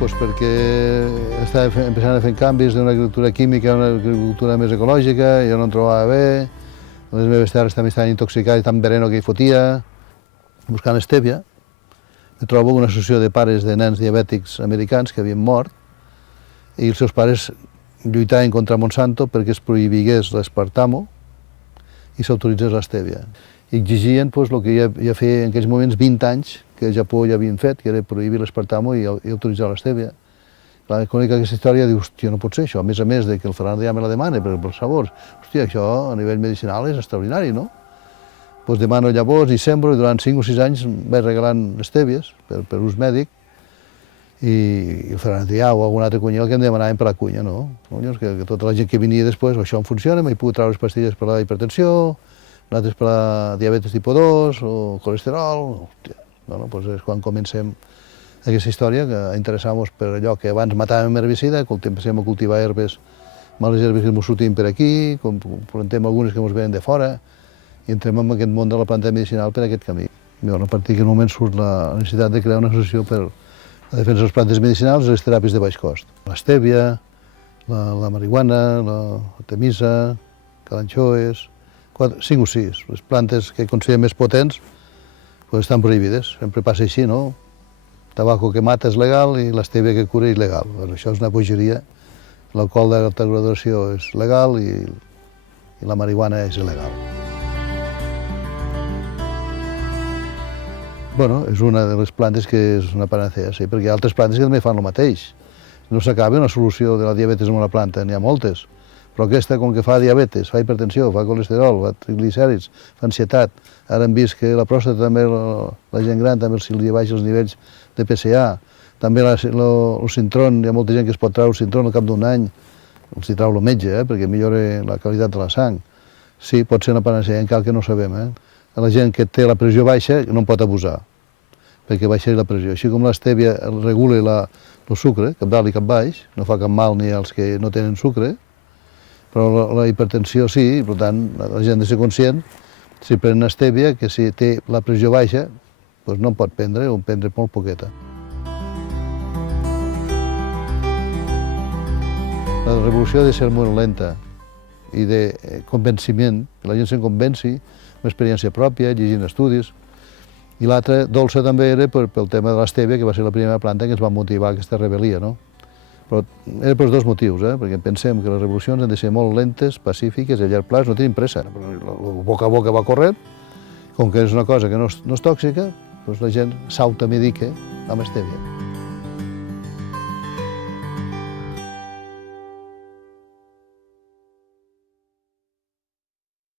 Doncs perquè estava empezant a fer canvis d'una agricultura química a una agricultura més ecològica, jo no em trobava bé, les meves terres també estaven intoxicades, tant veneno que hi fotia. Buscant estèvia, me trobo una associació de pares de nens diabètics americans que havien mort i els seus pares lluitaven contra Monsanto perquè es prohibigués l'espartamo i s'autoritzés l'estèvia. I exigien el que ja feia en aquells moments 20 anys que a Japó ja havien fet, que era prohibir l'espartamo i autoritzar l'estèvia. Quan conec aquesta història, dius, hòstia, no pot ser això, a més de que el Ferran ja me la demana pels sabors. Hòstia, això a nivell medicinal és extraordinari, no? Doncs demano llavors i sembro, i durant 5 o 6 anys vaig regalant estèvies per ús mèdic, i el Ferran Adrià o algun altre cunyà que em demanaven per la cunya, no? Que tota la gent que venia després, això em funciona, m'hi puc treure les pastilles per la hipertensió, altres per la diabetes tipus 2 o colesterol. Hòstia, doncs és quan comencem aquesta història, que a interessar-nos per allò que abans matàvem herbicida, comencem a cultivar herbes, males herbes que ens sortim per aquí, plantem algunes que ens venen de fora, i entrem en aquest món de la planta medicinal per aquest camí. A partir d'aquest moment surt la necessitat de crear una associació per la defensa de les plantes medicinals i les teràpies de baix cost. L'estèvia, la marihuana, la temisa, calanchoes, 5 o 6. Les plantes que considerem més potents estan prohibides, sempre passa així, no? El tabaco que mata és legal i l'estèvia que cura és il·legal. Això és una bogeria. L'alcohol d'alta graduació és legal i la marihuana és il·legal. És una de les plantes que és una panacea, sí, perquè hi ha altres plantes que també fan el mateix. No s'acaba una solució de la diabetes amb una planta, n'hi ha moltes. Però aquesta, com que fa diabetes, fa hipertensió, fa colesterol, fa triglicèrids, fa ansietat. Ara hem vist que la pròstata també, la gent gran, també els baixa els nivells de PSA. També el sintron, hi ha molta gent que es pot treure el sintron al cap d'un any, els hi trau el metge, perquè millora la qualitat de la sang. Sí, pot ser una panacea, encara que no ho sabem. La gent que té la pressió baixa no en pot abusar, perquè baixa la pressió. Així com l'estèvia regula el sucre, cap dalt i cap baix, no fa cap mal ni als que no tenen sucre, però la hipertensió sí, i per tant la gent ha de ser conscient, si pren estèvia, que si té la pressió baixa, no en pot prendre o en prendre molt poqueta. La revolució ha de ser molt lenta i de convenciment, que la gent se'n convenci, amb experiència pròpia, llegint estudis. I l'altra, dolça també era pel tema de l'estèvia, que va ser la primera planta que ens va motivar aquesta rebel·lia, no? Però era pels 2 motius, perquè pensem que les revolucions han de ser molt lentes, pacífiques, a llarg plaç, no tenim pressa. Boca a boca va corrent, com que és una cosa que no és tòxica, la gent s'automedica amb estèvia.